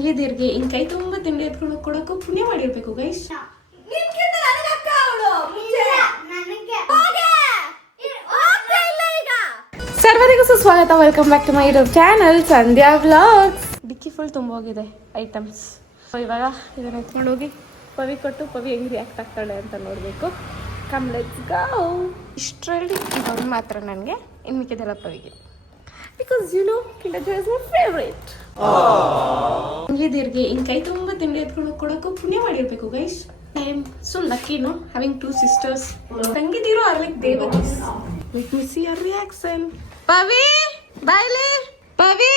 ತಂಗಿದಿರ್ಗೆ ಇನ್ ಕೈ ತುಂಬಾ ತಿಂಡಿ ಎತ್ಕೊಂಡು ಕೊಡಕ್ಕೂ ಪುಣ್ಯ ಮಾಡಿರ್ಬೇಕು ಗೈಸ್. ಸರ್ವರಿಗೂ ಸುಸ್ವಾಗತ. Welcome back to my YouTube channel Sandhya vlogs. Dickey full ತುಂಬ ಹೋಗಿದೆ ಐಟಮ್ಸ್. ಇವಾಗ ಇದನ್ನ ಎತ್ಕೊಂಡು ಹೋಗಿ ಪವಿ ಕೊಟ್ಟು ಪವಿ ಹೆಂಗ್ ರಿಯಾಕ್ಟ್ ಆಗ್ತಾಳೆ ಅಂತ ನೋಡಬೇಕು. Come let's go. ಇಷ್ಟರಲ್ಲಿ ಇದೊಂದು ಮಾತ್ರ ನನಗೆ, ಇನ್ನು ಮಿಕ್ಕಿದೆಲ್ಲ ಪವಿಗೆ. Because you know Kinder Joy is my favourite. ತಂಗಿದಿರ್ಗೆ ಇನ್ ಕೈ ತುಂಬಾ ತಿಂಡಿ ಎತ್ಕೊಂಡು ಕೊಡಕ್ಕೂ ಪುಣ್ಯ ಮಾಡಿರ್ಬೇಕು guys. I am so lucky no having 2 sisters. ತಂಗಿದಿರು ಆರ್ ಲೈಕ್ ದೇವತೆಸ್. Let me see your reaction. Pavi ಬಾಯ್ಲೆ ಪವಿ.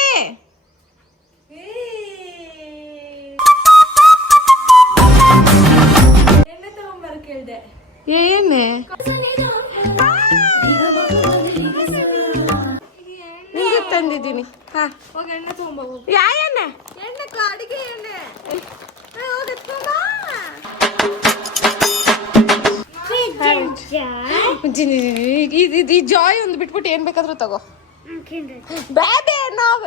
ಎಣ್ಣೆ ತಗೊಂಬರ ಕೇಳ್ದೆ. ಏನೇ ನಿಂಗೆ ತಂದಿದ್ದೀನಿ. ಹಾ ಹೋಗಿ ಎಣ್ಣೆ ತಗೊಂಬ. ಯಾ ಎಣ್ಣೆ? ಎಣ್ಣೆ ಅಡಿಗೆ ಎಣ್ಣೆ. ಈ ಜಾಯ್ ಒಂದು ಬಿಟ್ಬಿಟ್ಟು ಏನ್ ಬೇಕಾದ್ರೂ ತಗೋ. ಬೇಬೆ ನಾವು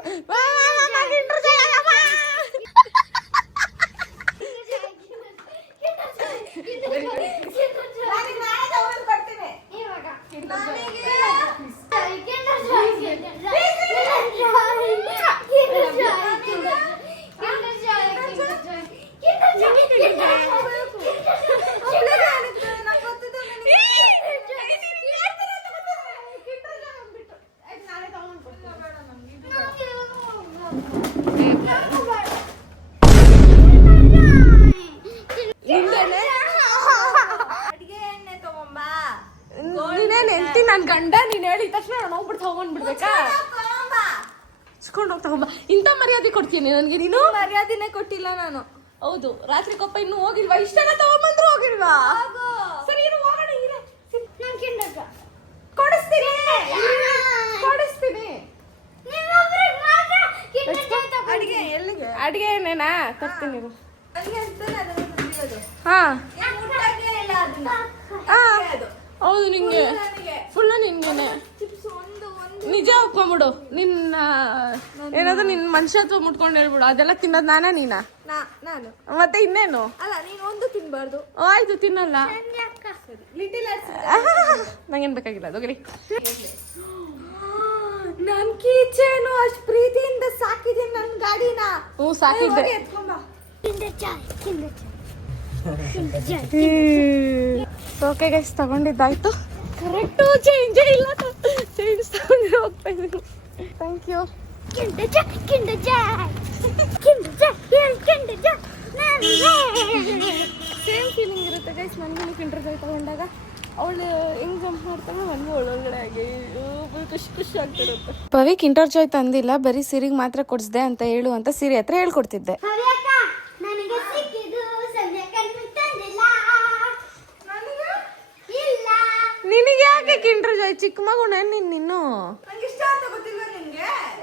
ನನ್ ಗಂಡ ನೀನ್ ಹೇಳಿದ ತಕ್ಷಣ ನಾನು ಹೋಗ್ಬಿಟ್ಟು ತಗೊಂಡ್ಬಿಡ್ಬೇಕಾ? ಇಸ್ಕೊಂಡು ಹೋಗಿ ತಗೊಂಬ. ಇಂಥ ಮರ್ಯಾದೆ ಕೊಡ್ತೀನಿ ನನಗೆ ನೀನು? ಮರ್ಯಾದೆನೇ ಕೊಟ್ಟಿಲ್ಲ ನಾನು. ಹೌದು, ರಾತ್ರಿ ಕೊಪ್ಪ ಇನ್ನೂ ಹೋಗಿಲ್ವಾ? ಇಷ್ಟೆಲ್ಲ ತಗೊಂಬಂದ್ರು ಹೋಗಿಲ್ವಾ? ಸರಿ ಇರು ಹೋಗೋಣ. ಕೊಡಿಸ್ತೀನಿ ಕೊಡಿಸ್ತೀನಿ. ಅಡಿಗೆ ಎಲ್ಲಿಗೆ? ಅಡಿಗೆ ಏನೇನಾ ತರ್ತೀನಿ. ಅಡಿಗೆ ಅಂತಾನೆ ಅದನ್ನ ತಂದಿರೋದು. ಹಾ ಇಲ್ಲ ಅದನ್ನ. ಹೌದು, ನಿಂಗೆ ಫುಲ್ ನಿನ್ಗೆನೆ. ನಿಜ ಒಪ್ಕೊಂಬಿಡು. ನಿನ್ನ ಏನಾದ್ರು ನಿನ್ ಮನುಷ್ಯತ್ವ ಮುಟ್ಕೊಂಡು ಹೇಳ್ಬಿಡು. ಅದೆಲ್ಲ ತಿನ್ನೋದು ನಾನಾ ನೀನಾ? ನಾನು. ಮತ್ತೆ ಇನ್ನೇನು? ಅಲ್ಲ, ನೀನ್ ಒಂದು ತಿನ್ಬಾರ್ದು. ಆಯ್ತು, ತಿನ್ನಲ್ಲ. ಲಿಟಿಲ್ ನಂಗೇನ್ ಬೇಕಾಗಿಲ್ಲ ಅದು. ಹೋಗ್ರಿ. ನನ್ ಕೀಚೇನು ಅಷ್ಟ್ ಪ್ರೀತಿಯಿಂದ ಸಾಕಿದೀನಿ ನನ್ ಗಾಡಿನ. ಹ್ಞೂ ಸಾಕಿದ್ದೆ. ಓಕೆ ಗೈಸ್, ತಗೊಂಡಿದ್ದಾಯ್ತು. ಕರೆಕ್ಟು ಚೇಂಜೇ ಇಲ್ಲ. ಚೇಂಜ್ ತಗೊಂಡು ಹೋಗ್ತಾ ಇದ್ದೀನಿ. Thank you. ಸೇಮ್ ಫೀಲಿಂಗ್ ಇರುತ್ತೆ ಗೈಸ್ ನನಗೂ ಕಿಂಡರ್ ಜಾಯ್ ತಗೊಂಡಾಗ. ಅವಳು ಹೆಂಗ್ ಜಂಪ್ ಮಾಡ್ತಾಳೆ ನನಗೂ ಒಳಗಡೆ ಆಗಿ ಖುಷಿ ಖುಷಿ ಆಗ್ತಿರುತ್ತೆ. ಪವಿ ಕಿಂಡರ್ ಜಾಯ್ ತಂದಿಲ್ಲ, ಬರೀ ಸಿರಿಗೆ ಮಾತ್ರ ಕೊಡಿಸ್ದೆ ಅಂತ ಹೇಳು ಅಂತ ಸಿರಿ ಹತ್ರ ಹೇಳ್ಕೊಡ್ತಿದ್ದೆ. ನಿನಗೆ ಯಾಕೆ ಕಿಂಡರ್ ಜಾಯ್? ಚಿಕ್ಕ ಮಗುನೇ ನಿನ್ನು.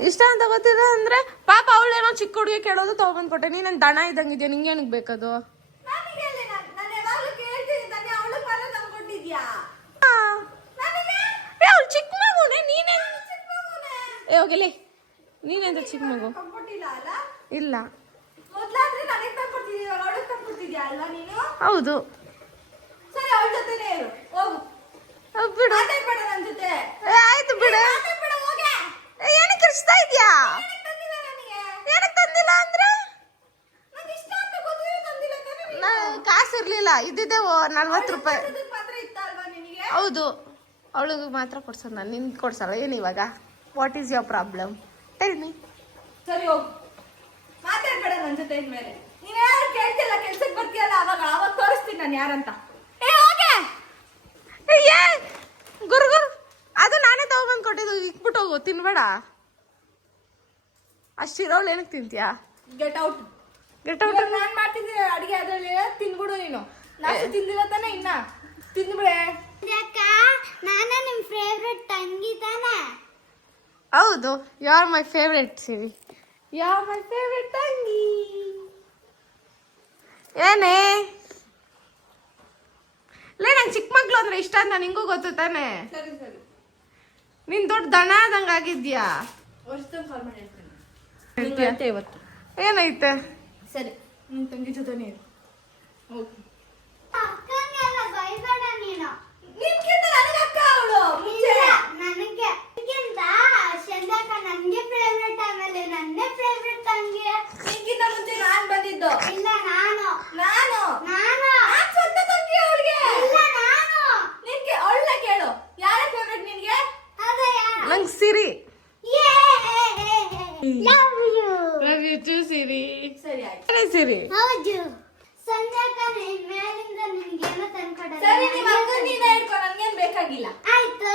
ಇಷ್ಟ ಅಂತ ಗೊತ್ತಿಲ್ಲ ಅಂದ್ರೆ ಪಾಪ ಅವಳೇನೋ ಚಿಕ್ಕ ಹುಡುಗಿ ಕೇಳೋದು ತಗೊಂಡ್ ಕೊಟ್ಟೆ. ನೀನ್ ದಣ ಇದ್ದಂಗಿದ್ಯಾ, ನಿಂಗೆ ಏನಕ್ ಬೇಕದು? ಅವಳು ಚಿಕ್ಕ ಮಗುನೇ. ನೀನೇ ಹೋಗಿಲಿ. ನೀನೆಂತ ಚಿಕ್ಕ ಮಗು? ಇಲ್ಲ. ಹೌದು ಬಿಡು. ಆಯ್ತು ಬಿಡು. ಏನಕ್ಕೆ ಇಷ್ಟ ಇದ್ಯಾ? ಏನಕ್ಕೆ ತಂದಿಲ್ಲ ಅಂದ್ರೆ ಕಾಸು ಇರ್ಲಿಲ್ಲ, ಇದ್ದಿದ್ದೆ 40 ರೂಪಾಯಿ. ಹೌದು, ಅವಳಿಗೆ ಮಾತ್ರ ಕೊಡ್ಸೋದು ನಾನು, ನಿನ್ಗೆ ಕೊಡ್ಸಲ್ಲ. ಏನು ಇವಾಗ? What is your problem? Tell me. ಸರಿ ಹೋಗು, ಮಾತಾಡ್ಬೇಡ ನನ್ನ ಜೊತೆ ಇನ್ಮೇಲೆ. ನೀನ್ ಯಾರು ಕೇಳ್ತಿಲ್ಲ, ಕೆಲ್ಸಕ್ಕೆ ಬರ್ತೀಯಲ್ಲ, ಅವಾಗ ತೋರಿಸ್ತೀನಿ ನಾನು ಯಾರಂತ. ಗುರು ಅದು ನಾನೇ ತಗೊಂಡ್ಬಂದು ಕೊಟ್ಟಿದ್ದು. ಇಕ್ಬಿಟ್ಟು ಹೋಗು, ತಿನ್ಬೇಡ. ಅಷ್ಟಿರೋಳು ಏನಕ್ಕೆ ತಿಂತೀಯಾ? Get out. ನಾನ್ ಮಾಡ್ತಿದ್ದೆ ಅಡಿಗೆ, ಅದ್ರಲ್ಲಿ ತಿನ್ಬಿಡು ನೀನು. ನಾನು ತಿಂದಿಲ್ಲ ತಾನೆ, ಇನ್ನ ತಿಂದ್ಬಿಡೆ. ನಾನೇ ನಿಮ್ ಫೇವ್ರೆಟ್ ತಂಗಿ ತಾನೆ? ಹೌದು, you are my favourite Siri. You are my favourite ತಂಗಿ. ಏನೇ ಲೇ, ನಂಗೆ ಚಿಕ್ಕ ಮಕ್ಳು ಅಂದ್ರೆ ಇಷ್ಟ ಅಂತ ನಿಂಗೂ ಗೊತ್ತು ತಾನೆ? ಸರಿ ಸರಿ. ನೀನ್ ದೊಡ್ಡ ದನ ಆದಂಗ ಆಗಿದ್ಯಾ. ವರ್ಷದ ಕಾಲ್ ಮಾಡಿ ಹೇಳ್ತೀನಿ. ಏನೈತೆ? ಸರಿ ನಿನ್ ತಂಗಿ ಜೊತೆನೇ ಇರು. ಹೋಗು. ಅಕ್ಕಂಗೆಲ್ಲ ಬೈಬೇಡ ನೀನು. ನಿನ್ಕಿಂತ ನನಗೆ ಅಕ್ಕ ಅವಳು. ಇಲ್ಲ, ನನಗೆ ನಿನ್ಗಿಂತ ಸಂಧ್ಯಕ್ಕ ನನ್ಗೆ ಫೇವ್ರೆಟ್, ಆಮೇಲೆ ನನ್ನೇ ಫೇವ್ರೆಟ್ ತಂಗಿ. ನಿನ್ಗಿಂತ ಮುಂಚೆ ನಾನ್ ಬಂದಿದ್ದು. ಇಲ್ಲ ನಾನು ನಾನು ನಾನು ನಾನ್ ಸ್ವಂತ ತಂಗಿ ಅವಳಿಗೆ. ಇಲ್ಲ ನಾನು ನಿನ್ಗೆ ಅವಳನ್ನ ಕೇಳು, ಯಾರೇ ಫೇವ್ರೆಟ್ ನಿನ್ಗೆ? ಅದೇ ಯಾರು? ನಂಗೆ Siri. Love you. Love you too Siri. ಸರಿ ಆಯ್ತು. ಏನೇ ಸಿರಿ? ಹೌದು. ಸಂಧ್ಯಕ್ಕ ನಿನ್ ಮೇಲಿಂದ ನಿನ್ಗೇನೋ ತಂದ್ಕೊಡಲ್ಲ. ಸರಿ ನಿಮ್ಮ ಅಕ್ಕ ನೀನೇ ಹಿಡ್ಕೊ, ನನ್ಗೇನ್ ಬೇಕಾಗಿಲ್ಲ. ಆಯ್ತು.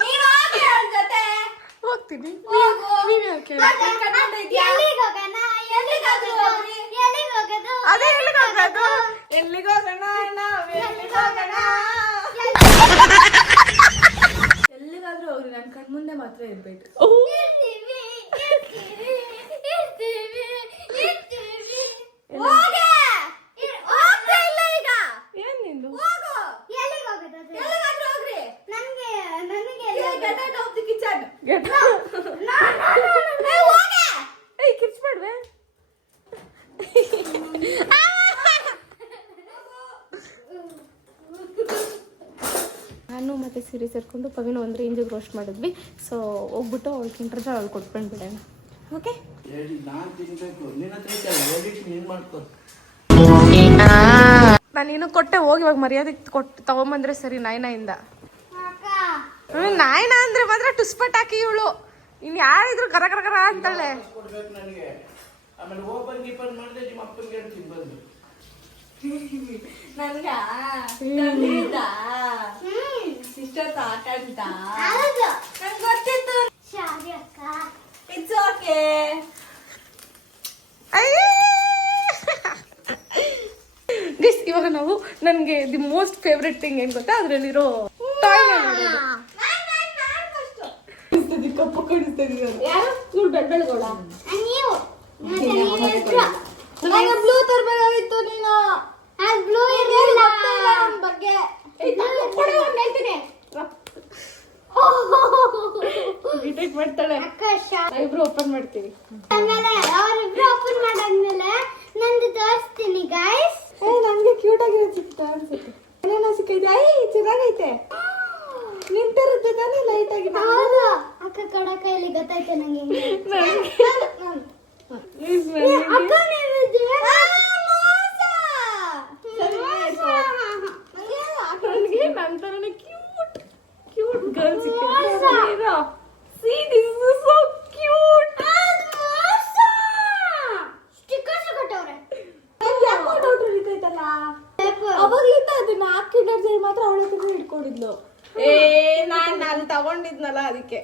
ನೀನ್ ಹೋಗಿ ಅವಳ ಜೊತೆ. ಹೋಗ್ತೀನಿ. ಹೋಗು. ನೀನೇ ಕೇಳು. ಅದೇ ಕರ್ಕೊಂಡ್ ಹೋಗ್ತೀಯಾ? ಎಲ್ಲಿಗ್ ಹೋಗೋಣ? ಎಲ್ಲಿಗಾದ್ರೂ ಹೋಗ್ರಿ. ಎಲ್ಲಿಗ್ ಹೋಗೋದು? ಅದೇ ಎಲ್ಲಿಗೆ ಹೋಗೋದು? ಎಲ್ಲಿಗೆ ಹೋಗೋಣ ನಾವು? ಎಲ್ಲಿಗೆ ಹೋಗೋಣ? ಎಲ್ಲಿಗಾದ್ರೂ ಹೋಗ್ರಿ, ನನ್ ಕಣ್ ಮುಂದೆ ಮಾತ್ರ ಇರ್ಬೇಕು. ಇರ್ತೀವಿ, ಇರ್ತೀವಿ, ಇರ್ತೀವಿ, ಇರ್ತೀವಿ. ಹೋಗೆ. ಹೋಗ್ತಾ ಇಲ್ಲ ಈಗ. ಏನ್ ನಿಂದು? ಹೋಗು. ಎಲ್ಲಿಗ್ ಹೋಗೋದು ಅದು? ಎಲ್ಲಿಗಾದ್ರೂ ಹೋಗ್ರಿ. ನನಗೆ Get out of the kitchen. ಎಲ್ಲಿ ಹೋಗೆ. ಏಯ್ ಕಿರ್ಚ್ಬೇಡ್ವೆ. ನಾನು ಮತ್ತೆ ಸಿರಿ ಸೇರ್ಕೊಂಡು ಪವಿನ ಒಂದು ರೇಂಜಿಗೆ ರೋಸ್ಟ್ ಮಾಡಿದ್ವಿ. ಸೊ ಹೋಗ್ಬಿಟ್ಟು ಅವ್ಳಿಗೆ ಇಂಟ್ರೆಸ್ಟ್ ಅವ್ಳು ಕೊಟ್ಕೊಂಡು ಬಿಡೋಣ. ಓಕೆ, ನಾನು ತಿನ್ಬೇಕು. ನಿನ್ನ ಹತ್ರ ಐತಲ್ಲ, ಎಡಿಟ್ ನೀನ್ ಮಾಡ್ಕೊ. ನಾನು ಇನ್ನೂ ಕೊಟ್ಟೆ, ಹೋಗಿ ಇವಾಗ ಮರ್ಯಾದೆ ಕೊಟ್ಟು ತಗೊಂಬಂದ್ರೆ ಸರಿ. ನಾಯಿನಿಂದ ಅಕ್ಕ ನಾಯಿನ ಅಂದ್ರೆ ಮಾತ್ರ ಟುಸ್ಪಟ್ ಹಾಕಿ ಇವಳು. ಇನ್ ಯಾರಿದ್ರು ಕರ ಕರ ಕರ ಅಂತಾಳೆ. ಕೊಡ್ಬೇಕು ನನಗೆ. ಆಮೇಲೆ ಓಪನ್ ಗೀಪನ್ ಮಾಡಿದ್ರೆ ನಿಮ್ಮ ಅಪ್ಪನಿಗೆ ಹೇಳ್ತೀನಿ ಬಂದು. ನನ್ಗ ಸಿಸ್ಟರ್ ಆಟ ಆಡ್ತಾ ಹೌದು. ನಂಗೆ ಗೊತ್ತಿತ್ತು. ಶಾದಿ ಅಕ್ಕ. It's okay. ಗೈಸ್, ಇವಾಗ ನಾವು ನನಗೆ ದಿ ಮೋಸ್ಟ್ ಫೇವ್ರೆಟ್ ಥಿಂಗ್ ಏನ್ ಗೊತ್ತಾ, ಅದ್ರಲ್ಲಿರೋ ಟಾಯ್ನ ಕಪ್ಪು ಕಾಣಿಸ್ತದೆ. ಯಾರು ಇವ್ಳು ಬೆಳ್ಬೆಳ್ಗೋಳ? ನೀವು ಮತ್ತೆ ನೀನ್ ಹೆಸ್ರು? ನಂಗೆ ಬ್ಲೂ ತರ್ಬೇಕಾಗಿತ್ತು ನೀನು. ಅದು ಬ್ಲೂ ಇರಲಿಲ್ಲ. ನನ್ ಬಗ್ಗೆ ಡಿಟೆಕ್ಟ್ ಮಾಡ್ತಾಳೆ. ಅಕ್ಕ ಶಾದಿ. ಇಬ್ರು ಓಪನ್ ಮಾಡ್ತೀವಿ. ಆಮೇಲೆ ಅವ್ರಿಬ್ರು ಓಪನ್ ಮಾಡಾದ್ಮೇಲೆ ನಂದು ತೋರಿಸ್ತೀನಿ ಗೈಸ್. ನನ್ಗೆ ಕ್ಯೂಟ್ ಆಗಿರೋ ಸಿಕ್ತಾ ಅನ್ಸುತ್ತೆ. ಏನೇನೋ ಸಿಕ್ಕೈತೆ. ಐ ಚೆನ್ನಾಗೈತೆ. ನಿಂತಿರುತ್ತೆ ತಾನೇ ಲೈಟ್ ಆಗಿ. ಹೌದು ಅಕ್ಕ ಕಡ ಕೈಲಿ ಗೊತ್ತಾಯ್ತು ನಂಗೆ. ಅಕ್ಕ ನೀವು ನನಗೆ ನನ್ನ ತರನೇ ಕ್ಯೂಟ್ ಕ್ಯೂಟ್ ಗರ್ಲ್ ಸಿಕ್ಕಿದೆ. See this is so cute. Stickers ಕೊಟ್ಟವ್ರೆ. ಯಾಕೋ ಡೌಟ್ ಹಿಡಿತೈತಲ್ಲ. ಅವಾಗ್ಲಿಂದ ಅದನ್ನ ಹಾಕಿಡೋದು ಮಾತ್ರ ಅವಳ ಹತ್ರ ಇಟ್ಕೊಂಡಿದ್ಲು. ನಾನು ತಗೊಂಡಿದ್ನಲ್ಲ ಅದಕ್ಕೆ.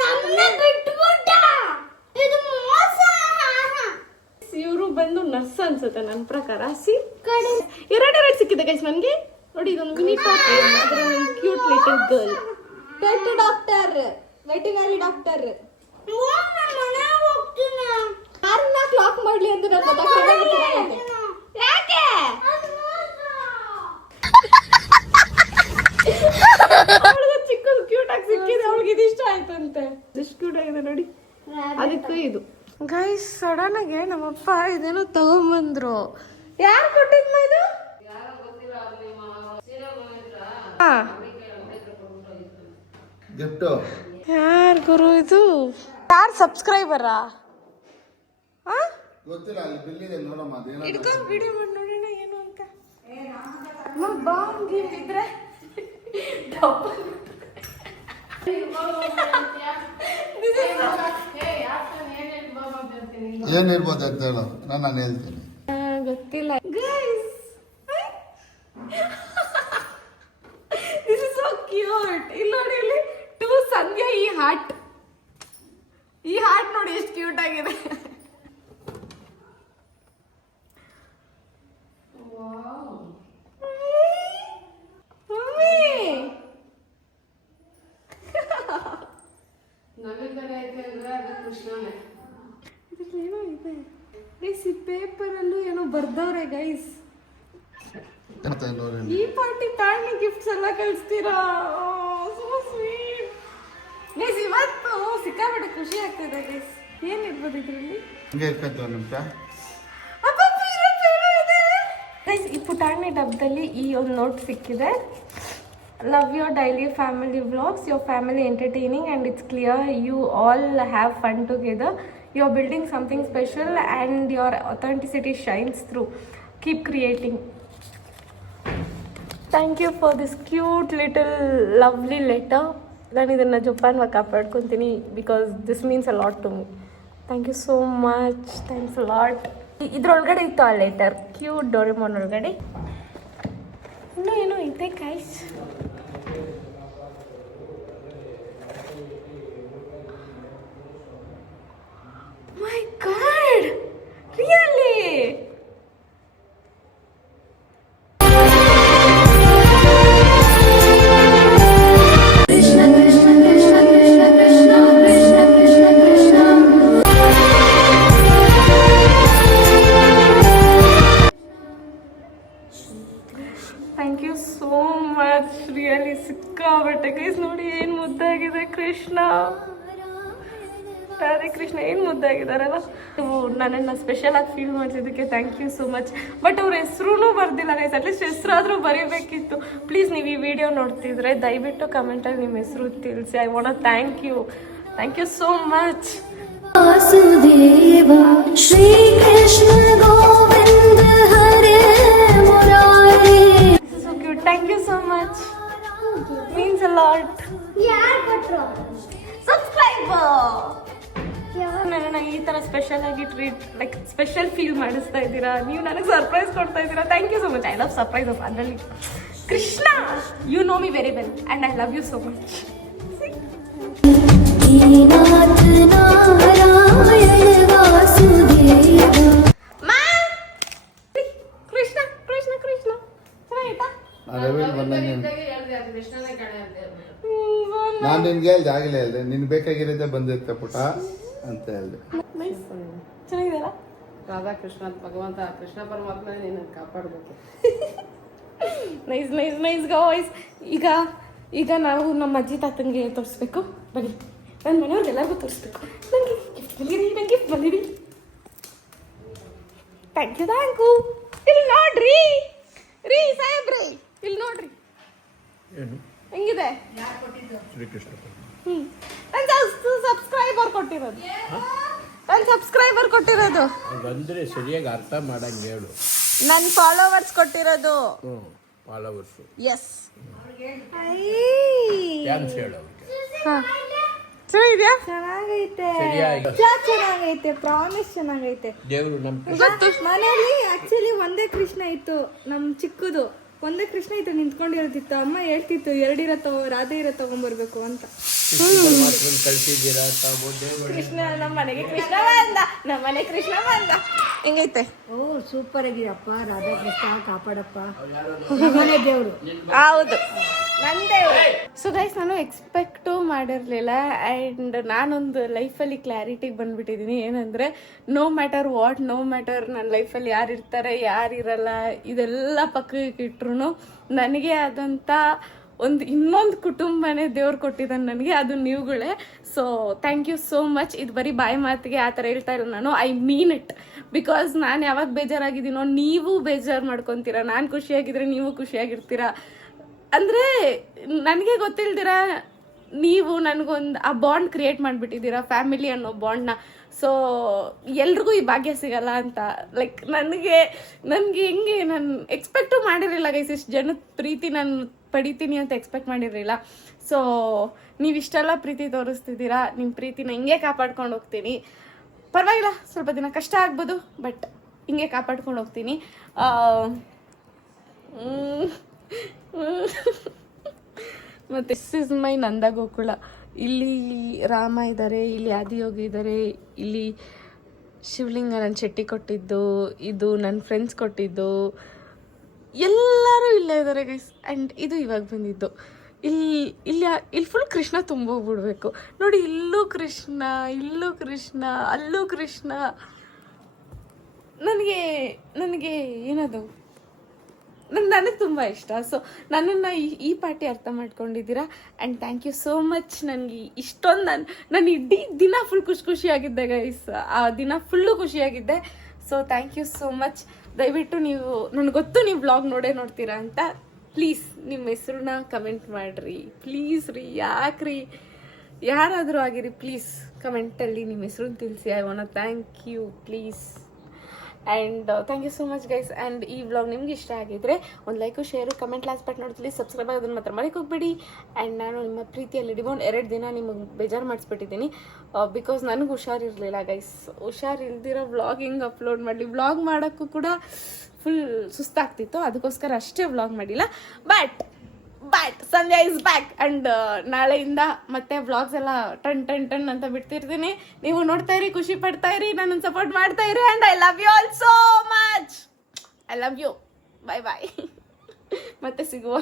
ನಮ್ಮನ್ನ ಬಿಟ್ಬಿಟ್ಟ. ಇದು ಮೋಸ. ಇವರು ಬಂದು ನರ್ಸ್ ಅನ್ಸುತ್ತೆ ನನ್ನ ಪ್ರಕಾರ. ಸಿ ಕಡೆ ಎರಡು ಸಿಕ್ಕಿದೆ ಗೈಸ್ ನನಗೆ. ನೋಡಿ, ಇದೊಂದು ಮಿನಿ ಟಾಪ್, ಅದರ ಒಂದು cute little girl. Pet doctor, veterinary doctor. ಮನೆ ಹೋಗ್ತೀನಿ. ಯಾರನ್ನ ಕ್ಲಾಕ್ ಮಾಡ್ಲಿ ಅಂತ ನಾನು ಗೊತ್ತಾಗ್ತದೆ. ಯಾಕೆ ಅವಳಿಗೆ ಚಿಕ್ಕದು ಕ್ಯೂಟ್ ಆಗಿ ಸಿಕ್ಕಿದೆ. ಅವಳಿಗೆ ಇದು ಇಷ್ಟ ಆಯ್ತಂತೆ. ಎಷ್ಟು ಕ್ಯೂಟ್ ಆಗಿದೆ ನೋಡಿ. ಅದಕ್ಕೆ ಇದು ಗೈಸ್ ಸಡನ್ ಆಗಿ ನಮ್ಮಪ್ಪ ಇದೇನೋ ತಗೊಂಬಂದ್ರು. ಯಾರು ಕೊಟ್ಟಿದ್ಮ ಇದು? ಗಿಫ್ಟ್ ಯಾರು ಗುರು ಇದು? ಯಾರು ಸಬ್ಸ್ಕ್ರೈಬರಾ? ಗೊತ್ತಿಲ್ಲ, ಅಲ್ಲಿ ಬಿಲ್ ಇದೆ ನೋಡಮ್ಮ. ಅದೇನೋ ಹಿಡ್ಕೊ, ವಿಡಿಯೋ ಮಾಡಿ ನೋಡೋಣ ಏನು ಅಂತ. ಬಾಂಗ್ ಇದ್ರೆ ಏನಿರ್ಬೋದು ಅಂತ ಹೇಳು, ನಾನು ಹೇಳ್ತೀನಿ. ಗೊತ್ತಿಲ್ಲ guys. This is so cute. ಇಲ್ಲಿ ನೋಡಿ, ಇಲ್ಲಿ ಟು ಸಂಧ್ಯಾ. ಈ ಹಾರ್ಟ್ ನೋಡಿ ಎಷ್ಟು ಕ್ಯೂಟ್ ಆಗಿದೆ. ಏನೋ ಇದೆ ಗೈಸ್. ಈ ಪೇಪರ್ ಅಲ್ಲೂ ಏನೋ ಬರ್ದವ್ರೆ ಗೈಸ್. ಈ ಪಾರ್ಟಿ ತಾಳ್ಮೆ ಗಿಫ್ಟ್ಸ್ ಎಲ್ಲ ಕಳಿಸ್ತೀರಾ? So sweet guys. ಇವತ್ತು ಸಿಕ್ಕಾಬಿಟ್ಟೆ ಖುಷಿ ಆಗ್ತಿದೆ ಗೈಸ್. ಏನಿರ್ಬೋದು ಇದರಲ್ಲಿ? ಹಂಗೆ ಇರ್ಕಂತ ಒಂದು ನಿಮಿಷ. ಗೈಸ್, ಈ ಪುಟಾಣಿ ಡಬ್ಬದಲ್ಲಿ ಈ ಒಂದು ನೋಟ್ ಸಿಕ್ಕಿದೆ. Love your daily family vlogs, your family entertaining and it's clear you all have fun together. You are building something special and your authenticity shines through. Keep creating. Thank you for this cute little lovely letter. ನಾನು ಇದನ್ನು ಜೋಪಾನವಾಗಿ ಕಾಪಾಡ್ಕೊತೀನಿ because this means a lot to me. Thank you so much. Thanks a lot. ಇದ್ರೊಳಗಡೆ ಇತ್ತು ಆ letter, cute Doraemon ಒಳಗಡೆ. ಇನ್ನೂ ಏನೋ ಐತೆ guys. My god, really? Thank you so much. Really ಸಿಕ್ಕಾಬಟ್ಟೆ ಗೈಸ್. ನೋಡಿ ಏನು ಮುದ್ದಾಗಿದೆ ಕೃಷ್ಣ. ರಾಧೆ ಕೃಷ್ಣ ಏನು ಮುದ್ದಾಗಿದ್ದಾರಲ್ಲ. ನೀವು ನನ್ನನ್ನು ಸ್ಪೆಷಲಾಗಿ ಫೀಲ್ ಮಾಡಿಸಿದ್ದಕ್ಕೆ thank you so much. But ಅವ್ರ ಹೆಸರು ಬರ್ದಿಲ್ಲ ಗೈಸ್. ಅಟ್ಲೀಸ್ಟ್ ಹೆಸರಾದರೂ ಬರೀಬೇಕಿತ್ತು. ಪ್ಲೀಸ್ ನೀವು ಈ ವಿಡಿಯೋ ನೋಡ್ತಿದ್ರೆ ದಯವಿಟ್ಟು ಕಮೆಂಟಲ್ಲಿ ನಿಮ್ಮ ಹೆಸರು ತಿಳಿಸಿ. I want thank you. Thank you so much. Vasudeva Shri Krishna Govinda Hare Murari. So cute. Thank you so much. Means a lot. ಯಾರು ಕೊಟ್ರು? ಸಬ್ಸ್ಕ್ರೈಬರ್. ನನ್ನನ್ನು ಈ ಥರ ಸ್ಪೆಷಲ್ ಆಗಿ ಟ್ರೀಟ್ ಲೈಕ್ ಸ್ಪೆಷಲ್ ಫೀಲ್ ಮಾಡಿಸ್ತಾ ಇದ್ದೀರಾ. ನೀವು ನನಗೆ ಸರ್ಪ್ರೈಸ್ ಕೊಡ್ತಾ ಇದ್ದೀರಾ. Thank you so much. I love surprise of ಅದರಲ್ಲಿ Krishna. You know me very well and I love you so much. Deenatha Narayana Vasudeva. Krishna Krishna Krishna ಚೆನ್ನಾಗಿತ್ತಾ? ನಾನು ನಿನ್ಗೆ ಹೇಳ್ದೆ ಆಗಿಲ್ಲ ಹೇಳ್ದೆ, ನಿನ್ ಬೇಕಾಗಿರೋದೇ ಬಂದಿರುತ್ತೆ ಪುಟ ಅಂತ ಹೇಳ್ದೆ. ಚೆನ್ನಾಗಿದೆಯಲ್ಲ? ರಾಧಾಕೃಷ್ಣ ಅಂತ ಭಗವಂತ ಕೃಷ್ಣ ಪರಮಾತ್ಮ ನೀನು ಕಾಪಾಡಬೇಕು. Nice nice nice guys. ಈಗ ನಾವು ನಮ್ಮ ಅಜ್ಜಿ ತಾತಂಗೆ ತೋರಿಸ್ಬೇಕು. ಬನ್ನಿ, ನನ್ನ ಮನೆಯವ್ರಿಗೆ ಎಲ್ಲರಿಗೂ ತೋರಿಸ್ಬೇಕು. ನನಗೆ ಗಿಫ್ಟ್ ಬಂದಿರಿ, ನಂಗೆ ಗಿಫ್ಟ್ ಬಂದಿರಿ. Thank you thank you. ಇಲ್ಲಿ ನೋಡ್ರಿ ರೀ ಸಾಹೇಬ್ರಿ, ಇಲ್ಲಿ ನೋಡ್ರಿ ಹೆಂಗಿದೆ. ನನ್ನ ಸಬ್ಸ್ಕ್ರೈಬರ್ ಕೊಟ್ಟಿರೋದು. ನನ್ನ ಸಬ್ಸ್ಕ್ರೈಬರ್ ಕೊಟ್ಟಿರೋದು. ಬಂದ್ರೆ ಸರಿಯಾಗಿ ಅರ್ಥ ಮಾಡಂಗೆ ಹೇಳು. ನನ್ನ ಫಾಲೋವರ್ಸ್ ಕೊಟ್ಟಿರೋದು. ಫಾಲೋವರ್ಸ್. ಎಸ್. ಥ್ಯಾಂಕ್ಸ್ ಹೇಳು ಅವ್ರಿಗೆ. ಚೆನ್ನಾಗಿದ್ಯಾ? ಚೆನ್ನಾಗೈತೆ. ಸರಿಯಾಗಿ ಚೆನ್ನಾಗೈತೆ. ಪ್ರಾಮಿಸ್ ಚೆನ್ನಾಗೈತೆ. ದೇವರು ನಮ್ಮ ಗೊತ್ತು. ಮನೆಯಲ್ಲಿ ಆಕ್ಚುಲಿ ಒಂದೇ ಕೃಷ್ಣ ಇತ್ತು, ನಮ್ ಚಿಕ್ಕದು ಒಂದೇ ಕೃಷ್ಣ ಇತ್ತು, ನಿಂತ್ಕೊಂಡಿರೋದಿತ್ತು. ಅಮ್ಮ ಹೇಳ್ತಿತ್ತು 2 ಇರೋ ರಾಧೆ ಇರೋ ತಗೊಂಡ್ಬರ್ಬೇಕು ಅಂತ. ಪರಮಾತ್ಮನ ಕಳ್ಸಿದ್ದೀರಾ ತಾವು ದೇವರು. ಕೃಷ್ಣ ನಮ್ಮ ಮನೆಗೆ ಕೃಷ್ಣ ಬಂದ, ನಮ್ಮ ಮನೆ ಕೃಷ್ಣ ಬಂದ. ಹೆಂಗೈತೆ? ಓ ಸೂಪರ್ ಆಗಿರಪ್ಪ. ರಾಧಾ ಕೃಷ್ಣ ಕಾಪಾಡಪ್ಪ. ಮನೆ ದೇವ್ರು. ಹೌದು, ನನ್ನ ದೇವ್ರು. ಸೊ ಗೈಸ್, ನಾನು ಎಕ್ಸ್ಪೆಕ್ಟು ಮಾಡಿರಲಿಲ್ಲ ಆ್ಯಂಡ್ ನಾನೊಂದು ಲೈಫಲ್ಲಿ ಕ್ಲಾರಿಟಿಗೆ ಬಂದುಬಿಟ್ಟಿದ್ದೀನಿ. ಏನಂದರೆ no matter what, no matter ನನ್ನ ಲೈಫಲ್ಲಿ ಯಾರು ಇರ್ತಾರೆ ಯಾರಿರಲ್ಲ, ಇದೆಲ್ಲ ಪಕ್ಕಕ್ಕೆ ಇಟ್ರು ನನಗೆ ಆದಂಥ ಇನ್ನೊಂದು ಕುಟುಂಬನೇ ದೇವ್ರು ಕೊಟ್ಟಿದ್ದಾನೆ ನನಗೆ, ಅದು ನೀವುಗಳೇ. So thank you so much. ಇದು ಬರೀ ಬಾಯಿ ಮಾತಿಗೆ ಆ ಥರ ಹೇಳ್ತಾ ಇಲ್ಲ ನಾನು, ಐ ಮೀನ್ ಇಟ್. ಬಿಕಾಸ್ ನಾನು ಯಾವಾಗ ಬೇಜಾರಾಗಿದ್ದೀನೋ ನೀವು ಬೇಜಾರು ಮಾಡ್ಕೊತೀರಾ, ನಾನು ಖುಷಿಯಾಗಿದ್ರೆ ನೀವು ಖುಷಿಯಾಗಿರ್ತೀರಾ. ಅಂದರೆ ನನಗೆ ಗೊತ್ತಿಲ್ದಿರ ನೀವು ನನಗೊಂದು ಆ ಬಾಂಡ್ ಕ್ರಿಯೇಟ್ ಮಾಡಿಬಿಟ್ಟಿದ್ದೀರಾ, ಫ್ಯಾಮಿಲಿ ಅನ್ನೋ ಬಾಂಡ್ನ. ಸೊ ಎಲ್ರಿಗೂ ಈ ಭಾಗ್ಯ ಸಿಗಲ್ಲ ಅಂತ ಲೈಕ್ ನನಗೆ ಹೆಂಗೆ ನಾನು ಎಕ್ಸ್ಪೆಕ್ಟು ಮಾಡಿರಲಿಲ್ಲ ಗೈಸ್. ಇಷ್ಟು ಜನದ ಪ್ರೀತಿ ನಾನು ಪಡಿತೀನಿ ಅಂತ ಎಕ್ಸ್ಪೆಕ್ಟ್ ಮಾಡಿರಲಿಲ್ಲ. ಸೊ ನೀವಿಷ್ಟೆಲ್ಲ ಪ್ರೀತಿ ತೋರಿಸ್ತಿದ್ದೀರಾ, ನಿಮ್ಮ ಪ್ರೀತಿನ ಹಿಂಗೆ ಕಾಪಾಡ್ಕೊಂಡು ಹೋಗ್ತೀನಿ. ಪರವಾಗಿಲ್ಲ, ಸ್ವಲ್ಪ ದಿನ ಕಷ್ಟ ಆಗ್ಬೋದು, ಬಟ್ ಹಿಂಗೆ ಕಾಪಾಡ್ಕೊಂಡು ಹೋಗ್ತೀನಿ. ಮತ್ತು ದಿಸ್ ಇಸ್ ಮೈ ನಂದ ಗೋಕುಲ. ಇಲ್ಲಿ ರಾಮ ಇದ್ದಾರೆ, ಇಲ್ಲಿ ಆದಿಯೋಗಿ ಇದ್ದಾರೆ, ಇಲ್ಲಿ ಶಿವಲಿಂಗ ನನ್ನ ಶೆಟ್ಟಿ ಕೊಟ್ಟಿದ್ದು, ಇದು ನನ್ನ ಫ್ರೆಂಡ್ಸ್ ಕೊಟ್ಟಿದ್ದು, ಎಲ್ಲರೂ ಇಲ್ಲೇ ಇದ್ದಾರೆ ಗೈಸ್. ಆ್ಯಂಡ್ ಇದು ಇವಾಗ ಬಂದಿದ್ದು. ಇಲ್ಲಿ ಫುಲ್ ಕೃಷ್ಣ ತುಂಬೋಗ್ಬಿಡ್ಬೇಕು ನೋಡಿ. ಇಲ್ಲೂ ಕೃಷ್ಣ, ಇಲ್ಲೂ ಕೃಷ್ಣ, ಅಲ್ಲೂ ಕೃಷ್ಣ. ನನಗೆ ಏನದು ನನಗೆ ತುಂಬ ಇಷ್ಟ. ಸೊ ನನ್ನನ್ನು ಈ ಪಾರ್ಟಿ ಅರ್ಥ ಮಾಡ್ಕೊಂಡಿದ್ದೀರಾ. And thank you so much. ನನಗೆ ಇಷ್ಟೊಂದು ನಾನು ಇಡೀ ದಿನ ಫುಲ್ ಖುಷಿಯಾಗಿದ್ದೆ ಗೈಸ್. ಆ ದಿನ ಫುಲ್ಲು ಖುಷಿಯಾಗಿದ್ದೆ. So thank you so much. ದಯವಿಟ್ಟು ನೀವು, ನನಗೆ ಗೊತ್ತು ನೀವು ವ್ಲಾಗ್ ನೋಡ್ತೀರಾ ಅಂತ. ಪ್ಲೀಸ್ ನಿಮ್ಮ ಹೆಸ್ರನ್ನ ಕಮೆಂಟ್ ಮಾಡಿರಿ ಪ್ಲೀಸ್ ರೀ. ಯಾಕ್ರಿ, ಯಾರಾದರೂ ಆಗಿರಿ, ಪ್ಲೀಸ್ ಕಮೆಂಟಲ್ಲಿ ನಿಮ್ಮ ಹೆಸ್ರನ್ನ ತಿಳಿಸಿ. I want thank you please. And thank you so much guys. And ಈ ವ್ಲಾಗ್ ನಿಮ್ಗೆ ಇಷ್ಟ ಆಗಿದ್ರೆ ಒಂದು like, share, comment, last but ನೋಡ್ತೀವಿ, ಸಬ್ಸ್ಕ್ರೈಬ್ ಆಗೋದನ್ನು ಮಾತ್ರ ಮರೆಗೆ ಹೋಗ್ಬೇಡಿ. ಆ್ಯಂಡ್ ನಾನು ನಿಮ್ಮ ಪ್ರೀತಿಯಲ್ಲಿ ಡಿಬೋನ್ 2 ದಿನ ನಿಮಗೆ ಬೇಜಾರು ಮಾಡಿಸ್ಬಿಟ್ಟಿದ್ದೀನಿ. ಬಿಕಾಸ್ ನನಗೆ ಹುಷಾರಿರಲಿಲ್ಲ ಗೈಸ್. ಹುಷಾರಿಲ್ದಿರೋ ವ್ಲಾಗ್ ಹೆಂಗೆ ಅಪ್ಲೋಡ್ ಮಾಡಲಿ, ವ್ಲಾಗ್ ಮಾಡೋಕ್ಕೂ ಕೂಡ ಫುಲ್ ಸುಸ್ತಾಗ್ತಿತ್ತು. ಅದಕ್ಕೋಸ್ಕರ ಅಷ್ಟೇ ವ್ಲಾಗ್ ಮಾಡಿಲ್ಲ. But Sandhya is back. And ನಾಳೆಯಿಂದ ಮತ್ತೆ ವ್ಲಾಗ್ಸ್ ಎಲ್ಲ ಟನ್ ಅಂತ ಬಿಡ್ತಿರ್ತೀನಿ. ನೀವು ನೋಡ್ತಾ ಇರಿ, ಖುಷಿ ಪಡ್ತಾ ಇರಿ, ನನ್ನನ್ನು ಸಪೋರ್ಟ್ ಮಾಡ್ತಾ ಇರಿ. And I love you all so much. I love you. Bye bye. ಮತ್ತೆ ಸಿಗುವ.